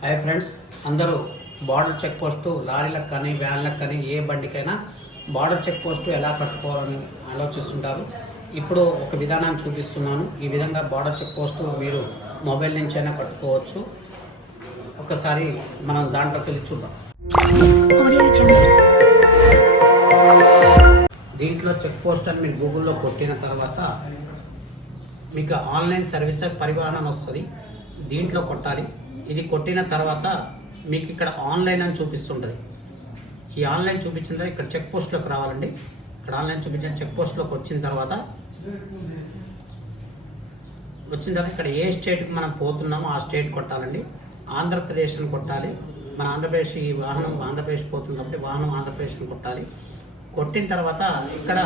Hi friends, అందరూ border check post లారీలకు కానీ వ్యాన్లకు కానీ ఏ బండికైనా బార్డర్ చెక్ పోస్టు ఎలా కట్టుకోవాలని ఆలోచిస్తుంటారు. ఇప్పుడు ఒక విధానాన్ని చూపిస్తున్నాను. ఈ విధంగా బార్డర్ చెక్ పోస్టు మీరు మొబైల్ నుంచి అయినా కట్టుకోవచ్చు. ఒకసారి మనం దాంట్లోకి వెళ్ళి చూద్దాం. దీంట్లో చెక్ పోస్ట్ అని మీరు గూగుల్లో కొట్టిన తర్వాత మీకు ఆన్లైన్ సర్వీస్ పరివాహనం వస్తుంది. దీంట్లో కొట్టాలి. ఇది కొట్టిన తర్వాత మీకు ఇక్కడ ఆన్లైన్ అని చూపిస్తుంటుంది. ఈ ఆన్లైన్ చూపించిన తర్వాత ఇక్కడ చెక్ పోస్ట్లోకి రావాలండి. ఇక్కడ ఆన్లైన్ చూపించిన చెక్ పోస్ట్లోకి వచ్చిన తర్వాత ఇక్కడ ఏ స్టేట్కి మనం పోతున్నామో ఆ స్టేట్ కొట్టాలండి. ఆంధ్రప్రదేశ్ అని కొట్టాలి. మన ఆంధ్రప్రదేశ్, ఈ వాహనం ఆంధ్రప్రదేశ్ పోతుంది కాబట్టి వాహనం ఆంధ్రప్రదేశ్ని కొట్టాలి. కొట్టిన తర్వాత ఇక్కడ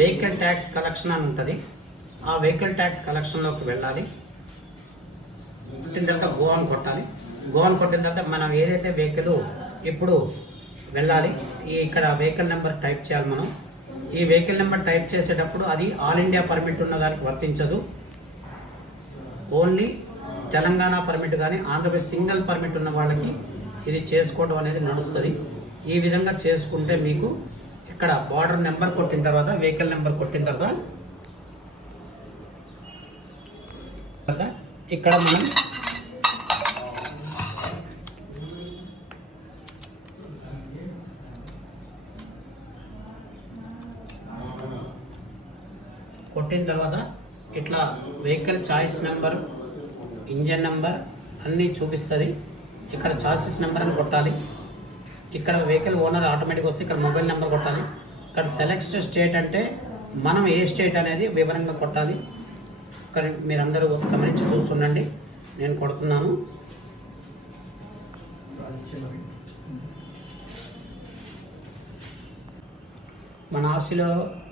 వెహికల్ ట్యాక్స్ కలెక్షన్ అని ఉంటుంది. ఆ వెహికల్ ట్యాక్స్ కలెక్షన్లోకి వెళ్ళాలి. కొట్టిన తర్వాత గోవాన్ కొట్టాలి. గోవాన్ కొట్టిన తర్వాత మనం ఏదైతే వెహికల్ ఇప్పుడు వెళ్ళాలి, ఇక్కడ వెహికల్ నెంబర్ టైప్ చేయాలి. మనం ఈ వెహికల్ నెంబర్ టైప్ చేసేటప్పుడు అది ఆల్ ఇండియా పర్మిట్ ఉన్న దానికి వర్తించదు. ఓన్లీ తెలంగాణ పర్మిట్ కానీ ఆంధ్రప్రదేశ్ సింగిల్ పర్మిట్ ఉన్న వాళ్ళకి ఇది చేసుకోవడం అనేది నడుస్తుంది. ఈ విధంగా చేసుకుంటే మీకు ఇక్కడ బార్డర్ నెంబర్ కొట్టిన తర్వాత వెహికల్ నెంబర్ కొట్టిన తర్వాత ఇక్కడ మనం కొట్టిన తర్వాత ఇట్లా vehicle choice number, engine number అన్నీ చూపిస్తుంది. ఇక్కడ చాయిస్ నెంబర్ అని కొట్టాలి. ఇక్కడ వెహికల్ ఓనర్ ఆటోమేటిక్ వస్తే ఇక్కడ మొబైల్ నెంబర్ కొట్టాలి. ఇక్కడ సెలెక్ట్ స్టేట్ అంటే మనం ఏ స్టేట్ అనేది వివరంగా కొట్టాలి. మీరందరూ గమనించి చూస్తుండండి. నేను కొడుతున్నాను. మన ఆర్సీలో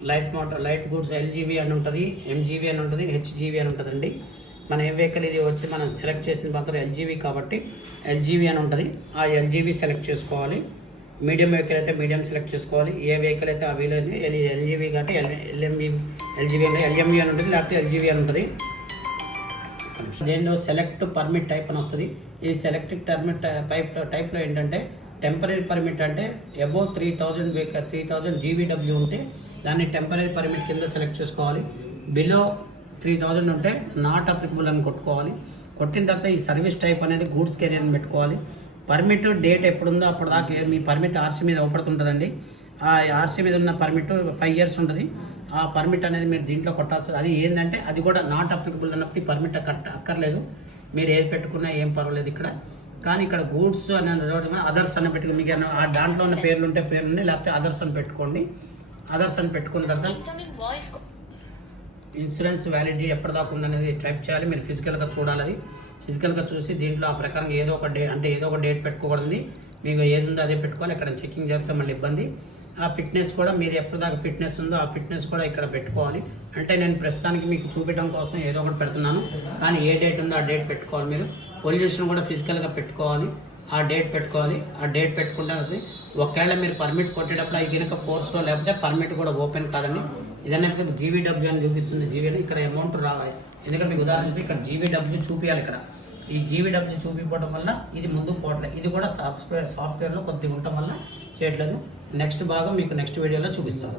లైట్ గూడ్స్ ఎల్జీవీ అని ఉంటుంది, ఎంజీవీ అని ఉంటుంది, హెచ్జీవీ అని ఉంటుందండి. మన ఏ వెహికల్ ఇది వచ్చి మనం సెలెక్ట్ చేసిన మాత్రం ఎల్జీవీ కాబట్టి ఎల్జీవీ అని ఉంటుంది. ఆ ఎల్జీవీ సెలెక్ట్ చేసుకోవాలి. మీడియం వెహికల్ అయితే మీడియం సెలెక్ట్ చేసుకోవాలి. ఏ వెహికల్ అయితే ఆ వీలైంది ఎల్జీవీ కాబట్టి ఎల్జీవీ అంటే ఎల్ఎంవీ అని ఉంటుంది, లేకపోతే ఎల్జీవీ అని ఉంటుంది. దీనిలో సెలెక్ట్ పర్మిట్ టైప్ అని వస్తుంది. ఈ సెలెక్టెడ్ పర్మిట్ టైప్లో ఏంటంటే టెంపరీ పర్మిట్ అంటే అబోవ్ 3000 జీవీడబ్ల్యూ ఉంటే దాన్ని టెంపరీ పర్మిట్ కింద సెలెక్ట్ చేసుకోవాలి. బిలో 3000 ఉంటే నాట్ అప్లికబుల్ అని కొట్టుకోవాలి. కొట్టిన తర్వాత ఈ సర్వీస్ టైప్ అనేది గూడ్స్ కెరియర్ అని పెట్టుకోవాలి. పర్మిట్ డేట్ ఎప్పుడుందో అప్పటిదాకా మీ పర్మిట్ ఆర్సీ మీద అవపడుతుంటుందండి. ఆ ఆర్సీ మీద ఉన్న పర్మిట్ 5 years ఉంటుంది. ఆ పర్మిట్ అనేది మీరు దీంట్లో కొట్టాల్సి, అది ఏంటంటే అది కూడా నాట్ అప్లికబుల్ అన్నప్పుడు ఈ పర్మిట్ అక్కర్లేదు. మీరు ఏది పెట్టుకున్నా ఏం పర్వాలేదు ఇక్కడ. కానీ ఇక్కడ గూడ్స్ అనే అదర్స్ అని పెట్టుకుని మీకు ఆ దాంట్లో ఉన్న పేర్లు ఉంటే పేర్లుండి, లేకపోతే అదర్స్ అని పెట్టుకోండి. అదర్స్ అని పెట్టుకున్న తర్వాత ఇన్సూరెన్స్ వ్యాలిడిటీ ఎప్పటిదాకా ఉందనేది టైప్ చేయాలి. మీరు ఫిజికల్గా చూడాలి. అది ఫిజికల్గా చూసి దీంట్లో ఆ ప్రకారం ఏదో ఒక డేట్ పెట్టుకోకూడదు. మీకు ఏది ఉందో అదే పెట్టుకోవాలి. ఇక్కడ చెకింగ్ చేస్తే మళ్ళీ ఇబ్బంది. ఆ ఫిట్నెస్ కూడా మీరు ఎప్పటిదాకా ఫిట్నెస్ ఉందో ఆ ఫిట్నెస్ కూడా ఇక్కడ పెట్టుకోవాలి. అంటే నేను ప్రస్తుతానికి మీకు చూపించడం కోసం ఏదో ఒకటి పెడుతున్నాను, కానీ ఏ డేట్ ఉందో ఆ డేట్ పెట్టుకోవాలి. మీరు పొల్యూషన్ కూడా ఫిజికల్గా పెట్టుకోవాలి. ఆ డేట్ పెట్టుకోవాలి. ఆ డేట్ పెట్టుకుంటే ఒకవేళ మీరు పర్మిట్ కొట్టేటప్పుడు అది కనుక ఫోర్స్లో లేకపోతే పర్మిట్ కూడా ఓపెన్ కాదండి. ఇదన్నా జీవీడబ్ల్యూ అని చూపిస్తుంది. జీవీ ఇక్కడ అమౌంట్ రావాలి. ఎందుకంటే మీకు ఉదాహరణ ఇక్కడ జీవీడబ్ల్యూ చూపించాలి. ఇక్కడ ఈ జీవీడబ్ల్యూ చూపించడం వల్ల ఇది ముందుకు పోవట్లేదు. ఇది కూడా సాఫ్ట్వేర్లో కొద్దిగా ఉండటం వల్ల చేయట్లేదు. నెక్స్ట్ భాగం మీకు నెక్స్ట్ వీడియోలో చూపిస్తాను.